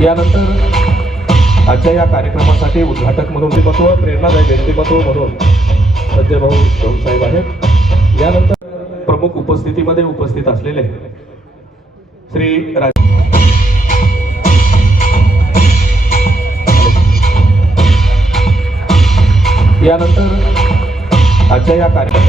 यानंतर आजच्या या कार्यक्रमासाठी उद्घाटक म्हणून व्यक्तिमत्व प्रेरणादायी व्यक्तिमत्व म्हणून संजय भाऊ साहेब आहेत. यानंतर प्रमुख उपस्थितीमध्ये उपस्थित असलेले श्री राज यानंतर आजच्या या कार्यक्रम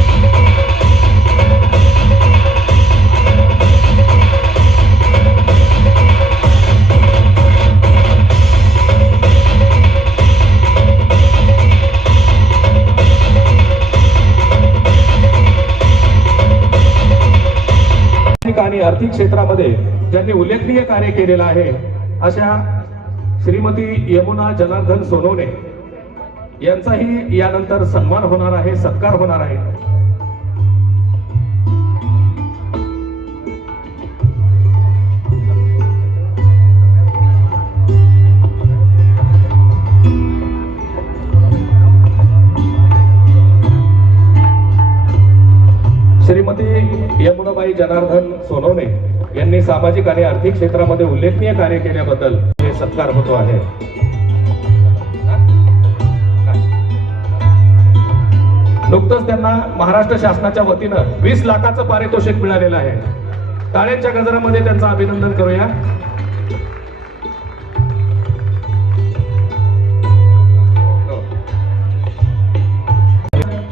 आणि आर्थिक क्षेत्रामध्ये ज्यांनी उल्लेखनीय कार्य केलेलं आहे अशा श्रीमती यमुना जनार्दन सोनवणे यांचाही यानंतर सन्मान होणार आहे सत्कार होणार आहे. श्रीमती यमुनाबाई जनार्दन सोनवणे यांनी सामाजिक आणि आर्थिक क्षेत्रामध्ये उल्लेखनीय कार्य केल्याबद्दल हे सत्कार होतो आहे. नुकतंच त्यांना महाराष्ट्र शासनाच्या वतीनं वीस लाखाचं पारितोषिक मिळालेलं आहे. टाळ्यांच्या गजरामध्ये त्यांचं अभिनंदन करूया.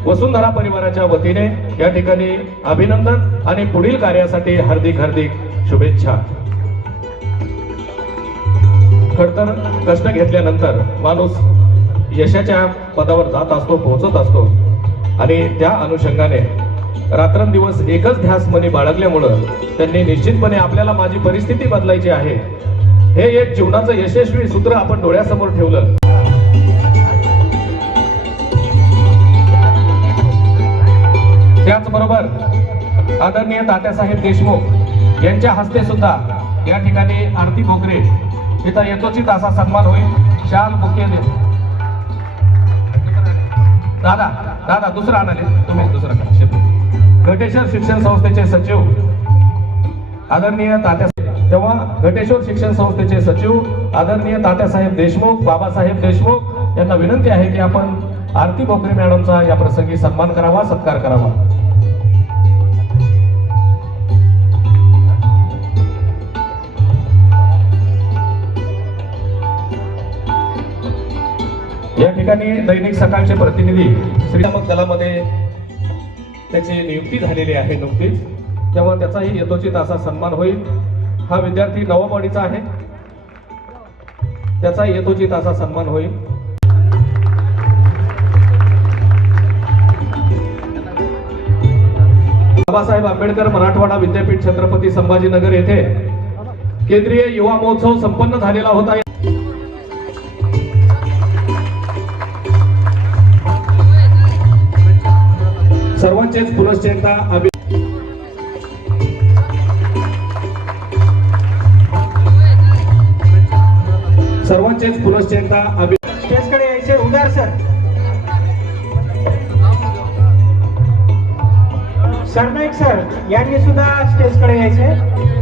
वसुंधरा परिवाराच्या वतीने या ठिकाणी अभिनंदन आणि पुढील कार्यासाठी हार्दिक हार्दिक शुभेच्छा. खडतर कष्ट घेतल्यानंतर माणूस यशाच्या पदावर जात असतो पोहोचत असतो. आणि त्या अनुषंगाने रात्रंदिवस एकच ध्यास मनी बाळगल्यामुळं त्यांनी निश्चितपणे आपल्याला माझी परिस्थिती बदलायची आहे. हे एक जीवनाचं यशस्वी सूत्र आपण डोळ्यासमोर ठेवलं. त्याचबरोबर आदरणीय तात्यासाहेब देशमुख यांच्या हस्ते सुद्धा या ठिकाणी आरती भोकरे इथं यथोचित असा सन्मान होईल. शाल बुके दादा दादा दुसरा आणाले तुम्ही दुसरा घटेश्वर शिक्षण संस्थेचे सचिव आदरणीय तात्या तेव्हा घटेश्वर शिक्षण संस्थेचे सचिव आदरणीय तात्यासाहेब देशमुख बाबासाहेब देशमुख यांना विनंती आहे की आपण आरती भोकरे मॅडमचा या प्रसंगी सन्मान करावा सत्कार करावा. ठिकाणी दैनिक सकाळचे प्रतिनिधी श्रीरामक दलामध्ये त्याची नियुक्ती झालेली आहे नुकतीच. तेव्हा त्याचाही यथोचित असा सन्मान होईल. हा विद्यार्थी नवमवाडीचा आहे. त्याचा यथोचित असा सन्मान होईल. बाबासाहेब आंबेडकर मराठवाडा विद्यापीठ छत्रपती संभाजीनगर येथे केंद्रीय युवा महोत्सव संपन्न झालेला होता. सर्वांचेच पुनश्च अभि सर्वांचेच पुनश्च अभि स्टेजकडे यायचे उदार सर. सरनाईक सर यांनी सुद्धा स्टेजकडे यायचे.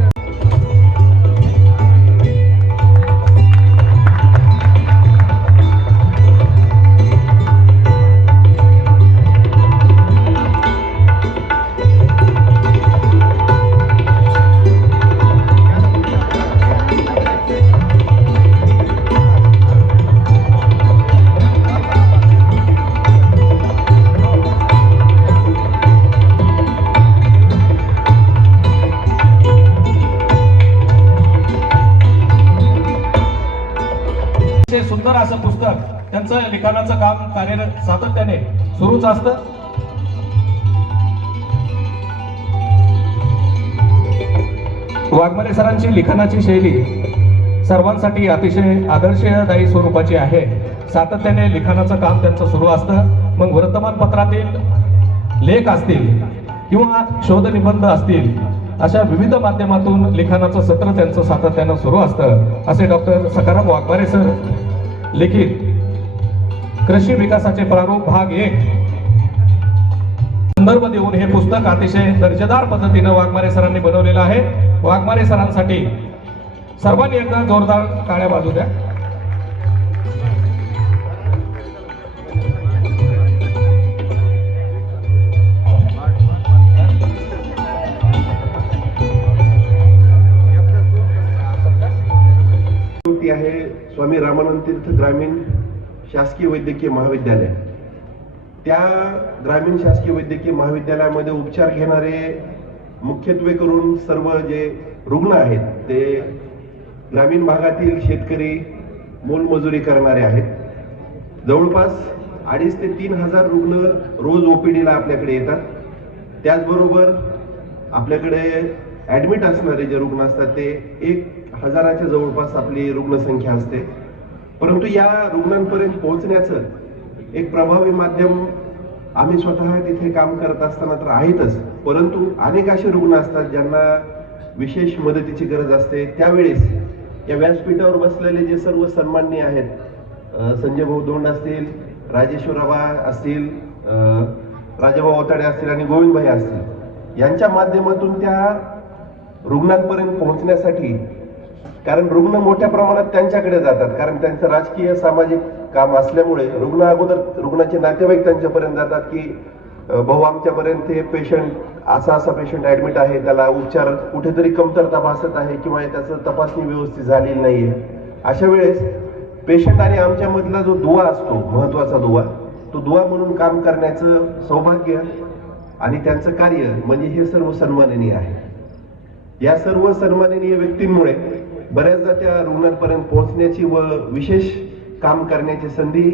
सुंदर असं पुस्तक त्यांचं लिखाणाचं काम कार्यरत सातत्याने सुरूच असतं. वाघमले सरांची लिखाणाची शैली सर्वांसाठी अतिशय आदर्शदायी स्वरूपाची आहे. सातत्याने लिखाणाचं काम त्यांचं सुरू असतं. मग वर्तमानपत्रातील लेख असतील किंवा शोधनिबंध असतील अशा विविध माध्यमातून लिखाणाचं सत्र त्यांचं सातत्यानं सुरू असतं असे डॉक्टर सकाराम वाघमारे सर लिखित कृषी विकासाचे प्रारूप भाग एक. संदर्भ देऊन हे पुस्तक अतिशय दर्जेदार पद्धतीनं वाघमारे सरांनी बनवलेलं आहे. वाघमारे सरांसाठी सर्वांनी एकदा जोरदार काळ्या बाजू द्या. स्वामी रामानंद तीर्थ ग्रामीण शासकीय वैद्यकीय महाविद्यालय. त्या ग्रामीण शासकीय वैद्यकीय महाविद्यालयामध्ये उपचार घेणारे मुख्यत्वे करून सर्व जे रुग्ण आहेत ते ग्रामीण भागातील शेतकरी मोलमजुरी करणारे आहेत. जवळपास अडीच ते तीन हजार रुग्ण रोज ओपीडीला आपल्याकडे येतात. त्याचबरोबर आपल्याकडे ऍडमिट असणारे जे रुग्ण असतात ते एक हजाराच्या जवळपास आपली रुग्णसंख्या असते. परंतु या रुग्णांपर्यंत पोहोचण्याचं एक प्रभावी माध्यम आम्ही स्वतः तिथे काम करत असताना तर आहेतच. परंतु अनेक असे रुग्ण असतात ज्यांना विशेष मदतीची गरज असते. त्यावेळेस या व्यासपीठावर बसलेले जे सर्व सन्माननीय आहेत संजय भाऊ दोंड असतील राजेश्वराबा असतील राजाभाऊ ओताडे असतील आणि गोविंदभाई असतील यांच्या माध्यमातून त्या रुग्णांपर्यंत पोहोचण्यासाठी कारण रुग्ण मोठ्या प्रमाणात त्यांच्याकडे जातात कारण त्यांचं राजकीय सामाजिक काम असल्यामुळे रुग्ण अगोदर रुग्णाचे नातेवाईक त्यांच्यापर्यंत जातात की भाऊ आमच्यापर्यंत हे पेशंट असा असा पेशंट ऍडमिट आहे त्याला उपचार कुठेतरी कमतरता भासत आहे किंवा त्याचं तपासणी व्यवस्थित झालेली नाहीये. अशा वेळेस पेशंट आणि आमच्यामधला जो दुवा असतो महत्त्वाचा दुवा तो दुवा म्हणून काम करण्याचं सौभाग्य आणि त्यांचं कार्य म्हणजे हे सर्व सन्माननीय आहे. या सर्व सन्माननीय व्यक्तींमुळे बऱ्याचदा त्या रुग्णांपर्यंत पोहोचण्याची व विशेष काम करण्याची संधी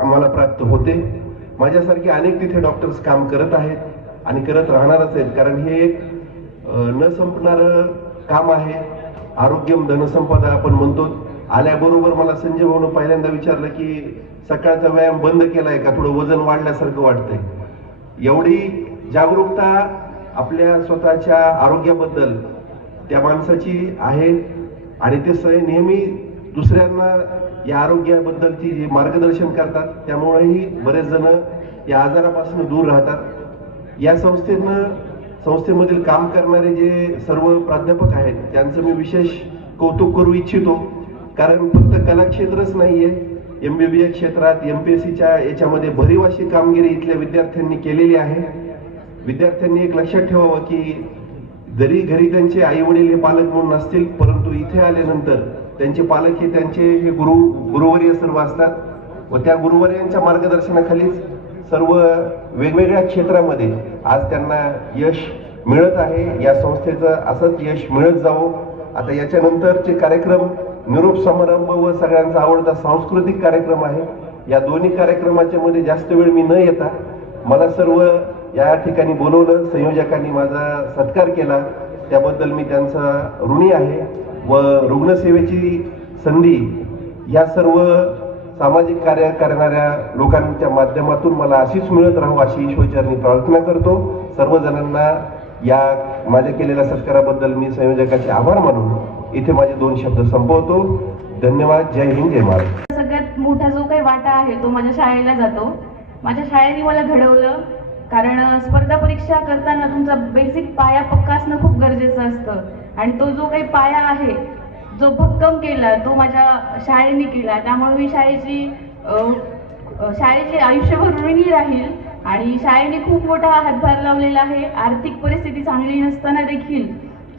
आम्हाला प्राप्त होते. माझ्यासारखे अनेक तिथे डॉक्टर्स काम करत आहेत आणि करत राहणारच आहेत. कारण हे एक न संपणारं काम आहे. आरोग्यम धनसंपदा आपण म्हणतो. आल्याबरोबर मला संजय भाऊनं पहिल्यांदा विचारलं की सकाळचा व्यायाम बंद केलाय का? थोडं वजन वाढल्यासारखं वाटतंय. एवढी जागरूकता आपल्या स्वतःच्या आरोग्याबद्दल त्या माणसाची आहे आणि ते स- नेहमी दुसऱ्यांना या आरोग्याबद्दलची जे मार्गदर्शन करतात त्यामुळेही बरेच जण या आजारापासून दूर राहतात. या संस्थेनं संस्थेमधील काम करणारे जे सर्व प्राध्यापक आहेत त्यांचं मी विशेष कौतुक करू इच्छितो. कारण फक्त कला क्षेत्रच बी एस क्षेत्रात एम पी एस सीच्या याच्यामध्ये भरीव अशी कामगिरी इथल्या विद्यार्थ्यांनी केलेली आहे. विद्यार्थ्यांनी एक लक्षात ठेवावं की जरी घरी त्यांचे आई वडील हे पालक म्हणून नसतील परंतु इथे आल्यानंतर त्यांचे पालक हे त्यांचे हे गुरु गुरुवर्य सर्व असतात व त्या गुरुवर्यांच्या मार्गदर्शनाखालीच सर्व वेगवेगळ्या क्षेत्रामध्ये आज त्यांना यश मिळत आहे. या संस्थेचं असंच यश मिळत जावं. आता याच्यानंतरचे कार्यक्रम निरोप समारंभ व सगळ्यांचा आवडता सांस्कृतिक कार्यक्रम आहे. या दोन्ही कार्यक्रमाच्या मध्ये जास्त वेळ मी न येता मला सर्व या ठिकाणी बोलवलं संयोजकांनी माझा सत्कार केला. त्याबद्दल मी त्यांचा ऋणी आहे व रुग्णसेवेची संधी या सर्व सामाजिक कार्य करणाऱ्या लोकांच्या माध्यमातून मला अशीच मिळत राहू अशी ईश्वरचरणी प्रार्थना करतो. सर्वजणांना या माझ्या केलेल्या सत्काराबद्दल मी संयोजकाचे आभार मानून इथे माझे दोन शब्द संपवतो. धन्यवाद. जय हिंद जय महाराज सगळ्यात मोठा जो काही वाटा आहे तो माझ्या शाळेला जातो. माझ्या शाळेने मला घडवलं. कारण स्पर्धा परीक्षा करताना तुमचा बेसिक पाया पक्का असणं खूप गरजेचं असतं. आणि तो जो काही पाया आहे जो भक्कम केला तो माझ्या शाळेने केला. त्यामुळे मी शाळेची शाळेचे आयुष्यभर ऋणी राहील आणि शाळेने खूप मोठा हातभार लावलेला आहे. आर्थिक परिस्थिती चांगली नसताना देखील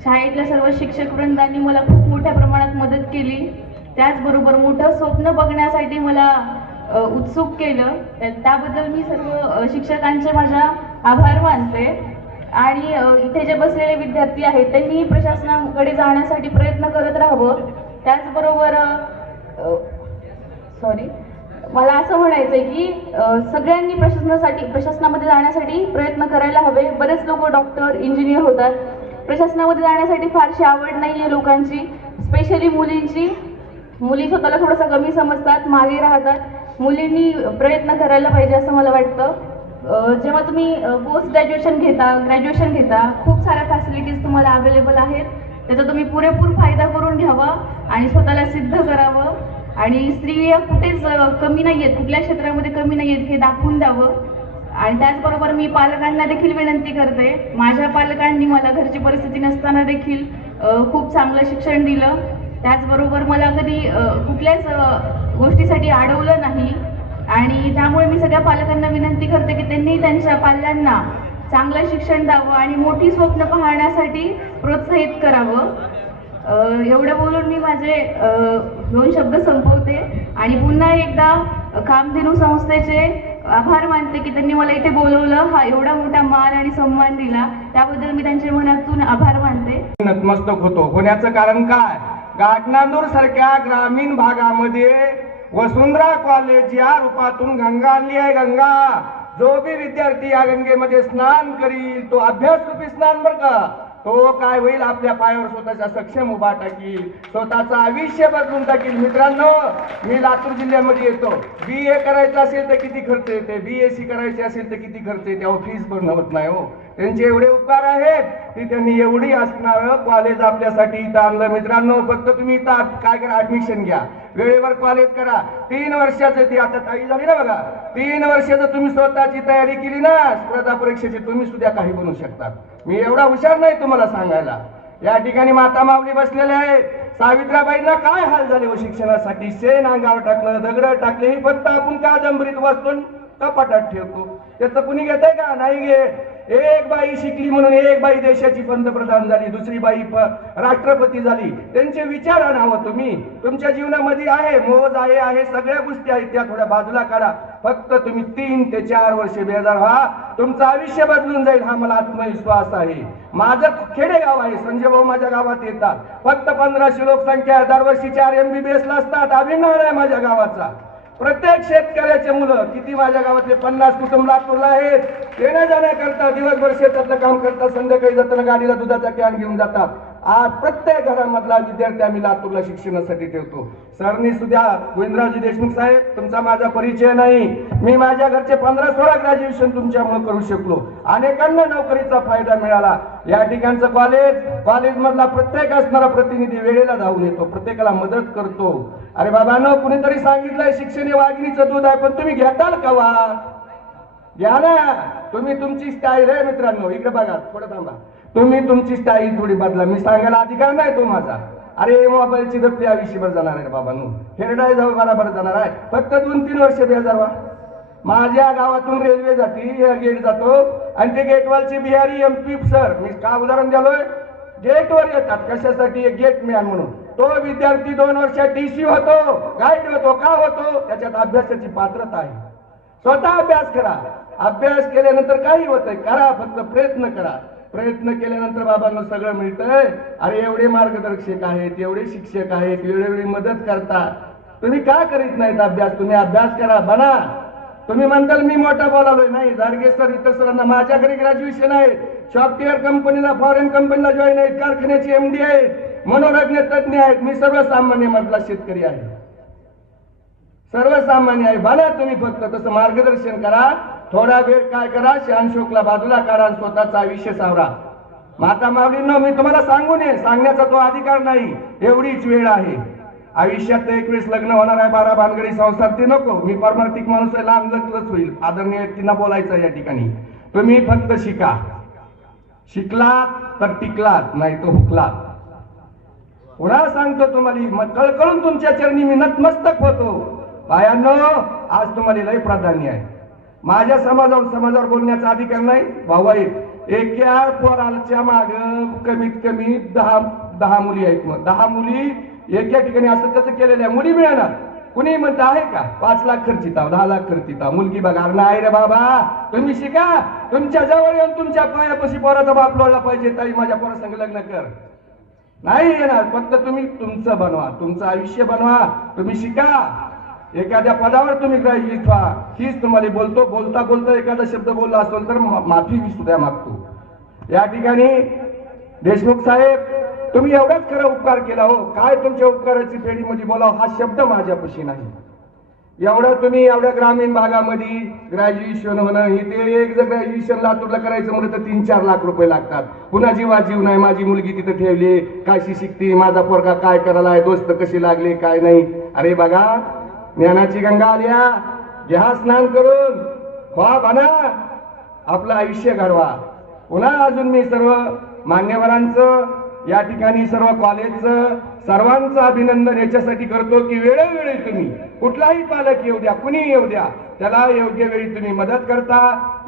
शाळेतल्या सर्व शिक्षक वृंदांनी मला खूप मोठ्या प्रमाणात मदत केली. त्याचबरोबर मोठं स्वप्न बघण्यासाठी मला उत्सुक केलं. त्याबद्दल मी सर्व शिक्षकांचे माझ्या आभार मानते. आणि इथे जे बसलेले विद्यार्थी आहेत त्यांनी प्रशासनाकडे जाण्यासाठी प्रयत्न करत राहावं. त्याचबरोबर सॉरी मला असं म्हणायचं आहे की सगळ्यांनी प्रशासनासाठी प्रशासनामध्ये जाण्यासाठी प्रयत्न करायला हवे. बरेच लोक डॉक्टर इंजिनियर होतात. प्रशासनामध्ये जाण्यासाठी फारशी आवड नाही आहे लोकांची. स्पेशली मुलींची. मुली स्वतःला थोडंसं कमी समजतात मागे राहतात. मुलींनी प्रयत्न करायला पाहिजे असं मला वाटतं. जेव्हा तुम्ही पोस्ट ग्रॅज्युएशन घेता ग्रॅज्युएशन घेता खूप साऱ्या फॅसिलिटीज तुम्हाला अवेलेबल आहेत. त्याचा तुम्ही पुरेपूर फायदा करून घ्यावा आणि स्वतःला सिद्ध करावं. आणि स्त्रिया कुठेच कमी नाही आहेत कुठल्या क्षेत्रामध्ये कमी नाही आहेत हे दाखवून द्यावं. आणि त्याचबरोबर मी पालकांना देखील विनंती करते. माझ्या पालकांनी मला घरची परिस्थिती नसताना देखील खूप चांगलं शिक्षण दिलं. त्याचबरोबर मला कधी कुठल्याच गोष्टीसाठी अडवलं नाही. आणि त्यामुळे मी सगळ्या पालकांना विनंती करते की त्यांनी त्यांच्या पाल्यांना चांगलं शिक्षण द्यावं आणि मोठी स्वप्न पाहण्यासाठी प्रोत्साहित करावं. एवढं बोलून मी माझे दोन शब्द संपवते. आणि पुन्हा एकदा कामधेनू संस्थेचे आभार मानते की त्यांनी मला इथे बोलवलं. हा एवढा मोठा मान आणि सन्मान दिला. त्याबद्दल मी त्यांच्या मनातून आभार मानते. नतमस्तक होतो. होण्याचं कारण काय? गाठनांदूर सारख्या ग्रामीण भागामध्ये वसुंधरा कॉलेज या रूपातून गंगा आणली आहे. गंगा जो बी विद्यार्थी या गंगेमध्ये स्नान करील तो अभ्यास रूपी स्नान बर का? तो काय होईल? आपल्या पायावर स्वतःच्या सक्षम उभा टाकील. स्वतःचं आयुष्य बदलून टाकील. मित्रांनो मी लातूर जिल्ह्यामध्ये येतो. बी ए करायचं असेल तर किती खर्च येते बी एस सी करायची असेल तर किती खर्च येते अहो फीज पण होत नाही हो. त्यांचे एवढे उपकार आहेत की त्यांनी एवढी असणार कॉलेज आपल्यासाठी इथं आणलं. मित्रांनो फक्त तुम्ही इथं काय करा? ऍडमिशन घ्या. वेळेवर कॉलेज करा. तीन वर्षाचं ती आता ताई झाली ना बघा. तीन वर्षाचं तुम्ही स्वतःची तयारी केली ना स्पर्धा परीक्षेची तुम्ही सुद्धा काही बनू शकता. मी एवढा हुशार नाही तुम्हाला सांगायला. या ठिकाणी माता मावली बसलेल्या आहेत. सावित्राबाईंना काय हाल झाले हो शिक्षणासाठी? शेण अंगावर टाकलं दगड टाकले ही फक्त आपण कादंबरीत वाचून कपाटात ठेवतो. त्याचं कुणी घेतंय का? नाही घेत. एक बाई शिकली म्हणून एक बाई देशाची पंतप्रधान झाली दुसरी बाई राष्ट्रपती झाली. त्यांचे विचार आणावं तुम्ही. तुमच्या जीवनामध्ये आहे मोज आहे आहे सगळ्या गोष्टी आहेत त्या थोड्या बाजूला काढा. फक्त तुम्ही तीन ते चार वर्ष बेजार व्हा. तुमचं आयुष्य बदलून जाईल हा मला आत्मविश्वास आहे. माझं खेडेगाव आहे संजय भाऊ माझ्या गावात येतात. फक्त पंधराशे लोकसंख्या दरवर्षी चार एमबीबीएस ला असतात. अभिमान आहे माझ्या गावाचा. प्रत्येक शेतकऱ्याचे मुलं किती माझ्या गावातले पन्नास कुटुंब लातूरला आहेत येण्या जाण्याकरता दिवसभर शेतातलं काम करतात संध्याकाळी जाताना गाडीला दुधाचा कॅन घेऊन जातात. आज प्रत्येक घरामधला विद्यार्थी आम्ही लातूरला शिक्षणासाठी ठेवतो. सरनी सुद्धा गोविंदरावजी देशमुख साहेब तुमचा माझा परिचय नाही. मी माझ्या घरचे पंधरा सोळा ग्रॅज्युएशन तुमच्यामुळे करू शकलो. अनेकांना नोकरीचा फायदा मिळाला. या ठिकाणचं कॉलेज कॉलेज मधला प्रत्येक असणारा प्रतिनिधी वेळेला जाऊन येतो प्रत्येकाला मदत करतो. अरे बाबांनो कुणीतरी सांगितलंय शिक्षण हे वाघिणीचं दूध आहे पण तुम्ही घेताल का वा घ्या ना. तुम्ही तुमची स्टाईल आहे मित्रांनो. इकडे बघा थोडं थांबा. तुम्ही तुमची स्टाईल थोडी बदला. मी सांगायला अधिकार नाही तो माझा. अरे मोबाईलची दप्ती आयुष्यभर जाणार आहे बाबांनो. हेरडाय जाऊ बराबर जाणार आहे. फक्त दोन तीन वर्ष दे जावा माझ्या गावातून रेल्वे जाती गेट जातो. आणि ते गेटवालचे बिहारी एम पी सर मी का उदाहरण द्यालोय? गेटवर येतात. कशासाठी? एक गेट मॅन म्हणून. तो विद्यार्थी दोन वर्षात टीसी होतो गाईड होतो का होतो? त्याच्यात अभ्यासाची पात्रता आहे. स्वतः अभ्यास करा. अभ्यास केल्यानंतर काही होतंय. करा फक्त प्रयत्न करा. प्रयत्न केल्यानंतर बाबांना सगळं मिळतंय. अरे एवढे मार्गदर्शक आहेत एवढे शिक्षक आहेत वेळोवेळी मदत करतात. तुम्ही का करीत नाहीत अभ्यास? तुम्ही अभ्यास करा बना. तुम्ही म्हणताल मी मोठा बोलालोय. नाही जाडगे सर इतर सरांना माझ्याकडे ग्रॅज्युएशन आहे. सॉफ्टवेअर कंपनीला फॉरेन कंपनीला जॉईन आहेत कारखान्याचे एमडी आहेत मनोरज्ञ तज्ञ आहेत. मी सर्वसामान्य म्हटला शेतकरी आहे. सर्वसामान्य आहे. बना तुम्ही फक्त तसं मार्गदर्शन करा. थोडा वेळ काय करा? शोकला बाजूला काढा स्वतःचा आयुष्य सावरा. माता माऊलींनो मी तुम्हाला सांगू नये सांगण्याचा तो अधिकार नाही. एवढीच वेळ आहे. आयुष्यात एक वेळेस लग्न होणार आहे. बारा भानगडी संसार ते नको. मी परमार्थिक माणूस आहे. लांब लचलच होईल. आदरणीय व्यक्तींना बोलायचं या ठिकाणी. तुम्ही फक्त शिका. शिकलात तर टिकलात नाही तर हुकलात. पुन्हा सांगतो तुम्हाला मग कळकळून तुमच्या चरणी मी नतमस्तक होतो. बायांनो आज तुम्हाला लय प्राधान्य आहे. माझ्या समाजावर समाजावर बोलण्याचा अधिकार नाही. भाऊ एका पोराच्या माग कमीत कमी दहा दहा मुली आहेत मग. दहा मुली एका ठिकाणी असं कसं केलेलं आहे मुली मिळणार. कुणी म्हणत आहे का? पाच लाख खर्चिता दहा लाख खर्चित मुलगी बघा नाही रे बाबा. तुम्ही शिका. तुमच्या जवळ येऊन तुमच्या पायापाशी पोराचा बाप लोळला पाहिजे. ताई माझ्या पोरासंग लग्न कर. नाही येणार. फक्त तुम्ही तुमचं बनवा. तुमचं आयुष्य बनवा. तुम्ही शिका. एखाद्या पदावर तुम्ही ग्रहित व्हा हीच तुम्हाला बोलतो बोलता बोलता एखादा शब्द बोलला असेल तर माफी मी सुद्धा मागतो. या ठिकाणी देशमुख साहेब तुम्ही एवढाच खरा उपकार केला हो. काय तुमच्या उपकाराची पेढीमध्ये बोलाव हा शब्द माझ्यापाशी नाही. एवढं तुम्ही एवढ्या ग्रामीण भागामध्ये ग्रॅज्युएशन होणं हे ते एक जर ग्रॅज्युएशन लातूरला करायचं म्हणलं तर तीन चार लाख रुपये लागतात. पुन्हा जीवा जीव नाही माझी मुलगी तिथं ठेवली काशी शिकते माझा पोरगा काय करायला दोस्त कशी लागले काय नाही. अरे बघा ज्ञानाची गंगा आल्या घ्या स्नान करून ख्वाब आणा आपलं आयुष्य घडवा. पुन्हा अजून मी सर्व मान्यवरांचं या ठिकाणी सर्व कॉलेजचं सर्वांचं अभिनंदन याच्यासाठी करतो की वेळोवेळी तुम्ही कुठलाही पालक येऊ द्या कुणी येऊ द्या त्याला योग्य वेळी तुम्ही मदत करता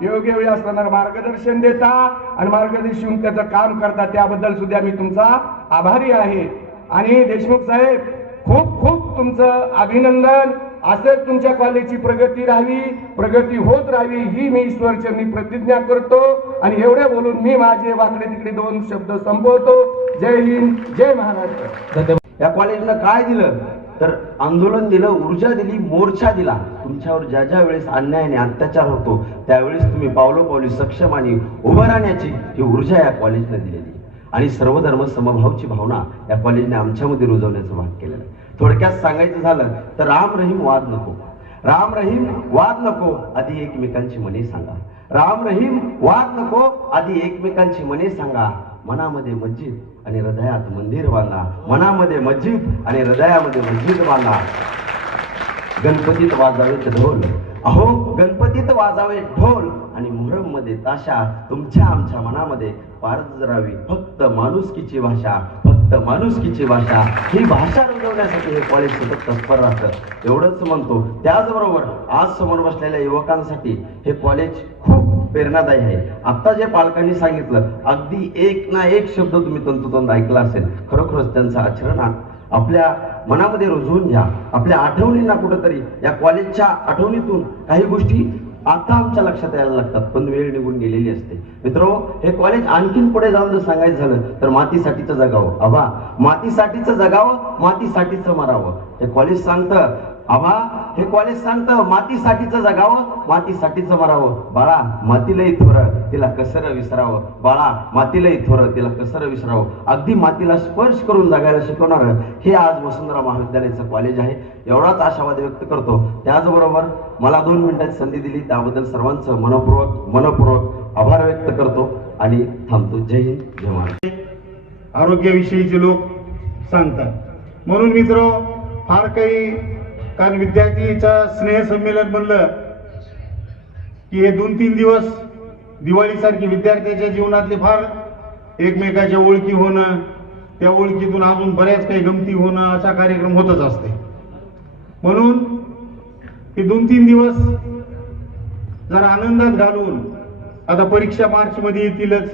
योग्य वेळी असताना मार्गदर्शन देता आणि मार्गदर्शन त्याचं काम करता त्याबद्दल सुद्धा मी तुमचा आभारी आहे. आणि देशमुख साहेब खूप खूप तुमचं अभिनंदन. असंच तुमच्या कॉलेजची प्रगती राहावी प्रगती होत राहावी ही मी ईश्वरचरणी प्रतिज्ञा करतो. आणि एवढे बोलून मी माझे वाकडे तिकडे दोन शब्द संपवतो. जय हिंद जय महाराष्ट्र. या कॉलेजनं काय दिलं? तर आंदोलन दिलं ऊर्जा दिली मोर्चा दिला. तुमच्यावर ज्या ज्या वेळेस अन्याय आणि अत्याचार होतो त्यावेळेस तुम्ही पावलोपावली सक्षम आणि उभं राहण्याची ही ऊर्जा या कॉलेजनं दिलेली. आणि सर्वधर्म समभावची भावना या कॉलेजने आमच्यामध्ये रुजवण्याचं भाग केलेलं आहे. थोडक्यात सांगायचं झालं तर राम रहीम वाद नको. राम रहीम वाद नको आधी एकमेकांची मने सांगा. राम रहीम वाद नको आधी एकमेकांची मने सांगा. मनामध्ये मस्जिद आणि हृदयात मंदिर बांधा. मनामध्ये मस्जिद आणि हृदयामध्ये मस्जिद बांधा. गणपतीत वाजावेत ढोल अहो गणपतीत वाजावे ढोल आणि मुहरममध्ये ताशा. तुमच्या आमच्या मनामध्ये पारजरावी फक्त माणुसकीची भाषा फक्त माणुसकीची भाषा. ही भाषा रुजवण्यासाठी हे कॉलेज सतत तत्पर राहतं. एवढंच म्हणतो. त्याचबरोबर आज समोर बसलेल्या युवकांसाठी हे कॉलेज खूप प्रेरणादायी आहे. आता जे पालकांनी सांगितलं अगदी एक ना एक शब्द तुम्ही तंतोतंत ऐकला असेल. खरोखरच त्यांचा आचरण आपल्या मनामध्ये रुजवून घ्या. आपल्या आठवणींना कुठंतरी या कॉलेजच्या आठवणीतून काही गोष्टी आता आमच्या लक्षात यायला लागतात. पण वेळ निघून गेलेली असते. मित्र हे कॉलेज आणखीन पुढे जाऊन जर सांगायचं झालं तर मातीसाठीचं जगावं. आबा मातीसाठीचं जगावं मातीसाठीचं मरावं. हे कॉलेज सांगतं आम्हा हे कॉलेज सांगतं मातीसाठीचं जगावं मातीसाठीचं मरावं. बाळा मातीलाही थोर तिला कसर विसरावं. बाळा मातीलाही थोर तिला कसर विसरावं. अगदी मातीला स्पर्श करून जगायला शिकवणार हे आज वसुंधरा महाविद्यालयाचं कॉलेज आहे. एवढाच आशावाद व्यक्त करतो. त्याचबरोबर मला दोन मिनिटाची संधी दिली. त्याबद्दल सर्वांचं मनपूर्वक मनपूर्वक आभार व्यक्त करतो आणि थांबतो. जय हिंद जय महाराज आरोग्याविषयीचे लोक सांगतात. म्हणून मित्र फार काही कारण विद्यार्थीचा स्नेह संमेलन म्हणलं की हे दोन तीन दिवस दिवाळीसारखी विद्यार्थ्याच्या जीवनातले फार एकमेकाच्या ओळखी होणं त्या ओळखीतून अजून बऱ्याच काही गमती होणं असा कार्यक्रम होतच असते. म्हणून हे दोन तीन दिवस जरा आनंदात घालून आता परीक्षा मार्च मध्ये येतीलच.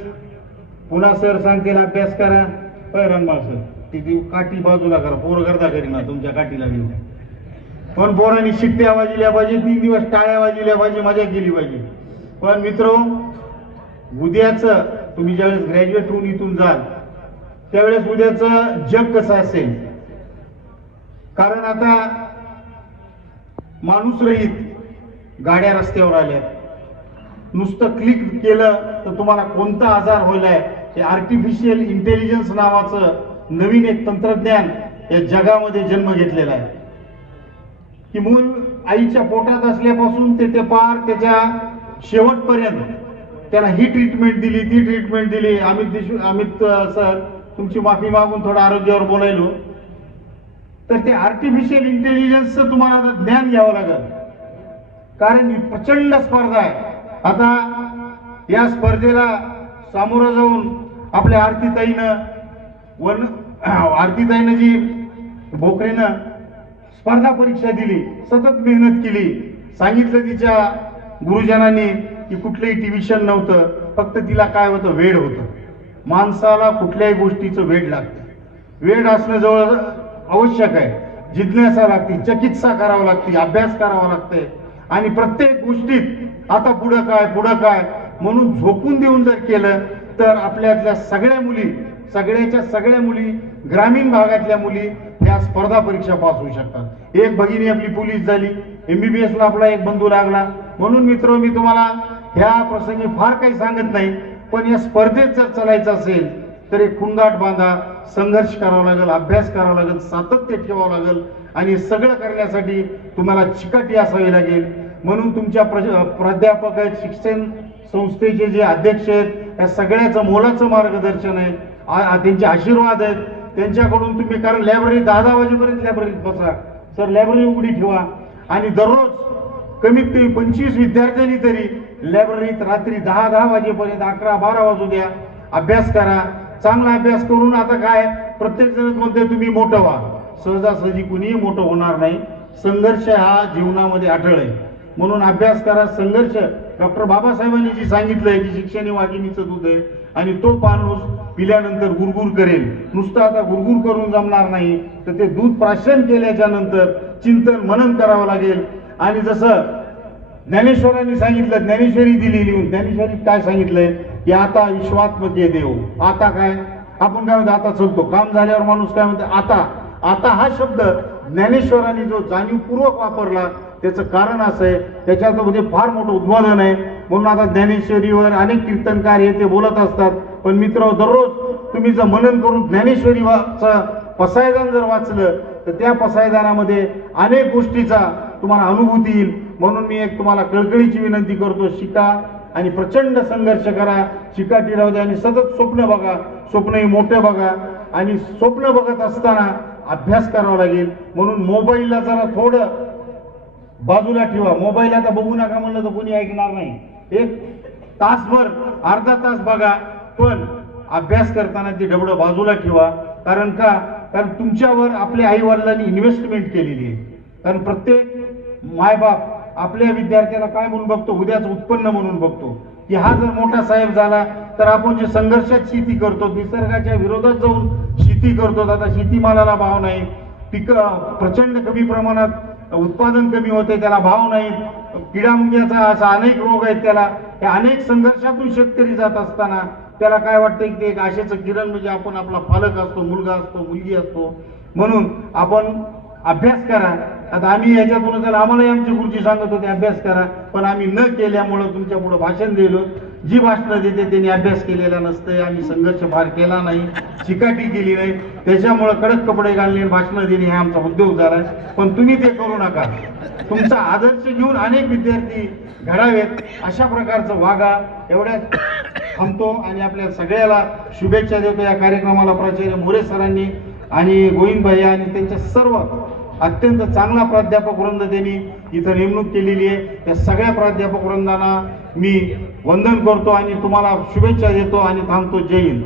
पुन्हा सर सांगतील अभ्यास करा. होय रणबाळ सर ती काठी बाजूला करा पोरं गर्दा करीना तुमच्या काठीला घेऊन. पण पोरांनी शिट्ट्या वाजल्या पाहिजे तीन दिवस टाळ्या वाजल्या पाहिजे मजा केली पाहिजे. पण मित्र उद्याचं तुम्ही ज्यावेळेस ग्रॅज्युएट होऊन इथून जाल त्यावेळेस उद्याचं जग कसं असेल? कारण आता माणूस रहित गाड्या रस्त्यावर आल्या. नुसतं क्लिक केलं तर तुम्हाला कोणता आजार होईल हे आर्टिफिशियल इंटेलिजन्स नावाचं नवीन एक तंत्रज्ञान या जगामध्ये जन्म घेतलेला आहे. की मूल आईच्या पोटात असल्यापासून ते ते पार त्याच्या शेवटपर्यंत त्याला ही ट्रीटमेंट दिली ती ट्रीटमेंट दिली. अमित देशमुख अमित सर तुमची माफी मागून थोडं आरोग्यावर बोलायलो. तर ते आर्टिफिशियल इंटेलिजन्सचं तुम्हाला आता ज्ञान घ्यावं लागेल. कारण ही प्रचंड स्पर्धा आहे. आता या स्पर्धेला सामोरं जाऊन आपल्या आरतीताईनं वन आरतीताईनं जी भोकरेनं स्पर्धा परीक्षा दिली सतत मेहनत केली. सांगितलं तिच्या गुरुजनांनी की कुठलंही ट्युशन नव्हतं फक्त तिला काय होतं वेड होतं. माणसाला कुठल्याही गोष्टीचं वेड लागतं. वेड असणं जवळ आवश्यक आहे. जिज्ञासा लागते चिकित्सा करावं लागते अभ्यास करावा लागते. आणि प्रत्येक गोष्टीत आता पुढं काय पुढं काय म्हणून झोकून देऊन जर केलं तर आपल्यातल्या सगळ्या मुली सगळ्याच्या सगळ्या मुली ग्रामीण भागातल्या मुली ह्या स्पर्धा परीक्षा पास होऊ शकतात. एक भगिनी आपली पोलीस झाली एमबीबीएस ला आपला एक बंधू लागला. म्हणून मित्र मी तुम्हाला ह्या प्रसंगी फार काही सांगत नाही पण या स्पर्धेत जर चालायचं असेल तर एक खुंगाट बांधा संघर्ष करावा लागेल अभ्यास करावा लागेल सातत्य ठेवावं लागेल आणि सगळं करण्यासाठी तुम्हाला चिकाटी असावी लागेल. म्हणून तुमच्या प्र- प्राध्यापक आहेत शिक्षण संस्थेचे जे अध्यक्ष आहेत या सगळ्याचं मोलाचं मार्गदर्शन आहे. आ- त्यांचे आशीर्वाद आहेत. त्यांच्याकडून तुम्ही कारण लायब्ररी दहा दहा वाजेपर्यंत लायब्ररीत बसा. सर लायब्ररी उघडी ठेवा. आणि दररोज कमीत कमी पंचवीस विद्यार्थ्यांनी तरी लायब्ररीत रात्री दहा दहा वाजेपर्यंत अकरा बारा वाजू द्या. अभ्यास करा. चांगला अभ्यास करून आता काय? प्रत्येक जण म्हणते तुम्ही मोठं व्हा. सहजासहजी कुणीही मोठं होणार नाही. संघर्ष हा जीवनामध्ये अटळ आहे. म्हणून अभ्यास करा. संघर्ष डॉक्टर बाबासाहेबांनी जी सांगितलंय की शिक्षण हे वाघिणीचं दूध आहे आणि तो माणूस पिल्यानंतर गुरगुर करेल. नुसतं आता गुरगुर करून जमणार नाही. तर ते दूध प्राशन केल्याच्यानंतर चिंतन मनन करावं लागेल. आणि जसं ज्ञानेश्वरांनी सांगितलं ज्ञानेश्वरी दिली लिहून. ज्ञानेश्वरीत काय सांगितलंय? की आता विश्वात्मके देव. आता काय? आपण काय म्हणतो आता चलतो. काम झाल्यावर माणूस काय म्हणतो आता. आता हा शब्द ज्ञानेश्वरांनी जो जाणीवपूर्वक वापरला त्याचं कारण असं आहे. त्याच्यात म्हणजे फार मोठं उद्बोधन आहे. म्हणून आता ज्ञानेश्वरीवर अनेक कीर्तनकार हे ते बोलत असतात. पण मित्र दररोज तुम्ही जर मनन करून ज्ञानेश्वरी वा- पसायदान जर वाचलं तर त्या पसायदानामध्ये अनेक गोष्टीचा तुम्हाला अनुभूती येईल. म्हणून मी एक तुम्हाला कळकळीची विनंती करतो शिका आणि प्रचंड संघर्ष करा. चिकाटी राहू द्या आणि सतत स्वप्न बघा. स्वप्नही मोठे बघा. आणि स्वप्न बघत असताना अभ्यास करावा लागेल. म्हणून मोबाईलला जरा थोडं बाजूला ठेवा. मोबाईल आता बघू नका म्हणलं तर कोणी ऐकणार नाही. एक तासभर अर्धा तास बघा. पण अभ्यास करताना ते डबडं बाजूला ठेवा. कारण का? कारण तुमच्यावर आपल्या आई वडिलांनी इन्व्हेस्टमेंट केलेली आहे. कारण प्रत्येक मायबाप आपल्या विद्यार्थ्याला काय म्हणून बघतो? उद्याच उत्पन्न म्हणून बघतो. की हा जर मोठा साहेब झाला तर आपण जे संघर्षात शेती करतो निसर्गाच्या विरोधात जाऊन शेती करतो आता शेतीमालाला भाव नाही. पिकं प्रचंड कमी प्रमाणात उत्पादन कमी होते त्याला भाव नाही. किडामुंग्याचा असा अनेक रोग आहेत त्याला. हे अनेक संघर्षातून शेतकरी जात असताना त्याला काय वाटतं की ते एक आशेचं किरण म्हणजे आपण आपला पालक असतो मुलगा असतो मुलगी असतो. म्हणून आपण अभ्यास करा. आता आम्ही याच्यातून आम्हालाही आमचे गुरुजी सांगत होते अभ्यास करा. पण आम्ही न केल्यामुळं तुमच्यापुढे भाषण दिलो. जी भाषणं देते त्यांनी अभ्यास केलेला नसतंय आम्ही संघर्ष फार केला नाही चिकाटी केली नाही. त्याच्यामुळं कडक कपडे घालणे भाषणं देणे हा आमचा उद्योग झाला आहे पण तुम्ही ते करू नका. तुमचा आदर्श घेऊन अनेक विद्यार्थी घडावेत. अशा प्रकारचं वागा. एवढ्या थांबतो आणि आपल्या सगळ्याला शुभेच्छा देतो या कार्यक्रमाला प्राचार्य मोरे सरांनी आणि गोविंद भैया आणि त्यांच्या सर्व अत्यंत चांगला प्राध्यापक वृंद त्यांनी इथं नेमणूक केलेली आहे. त्या सगळ्या प्राध्यापक वृंदांना मी वंदन करतो आणि तुम्हाला शुभेच्छा देतो आणि थांबतो. जय हिंद.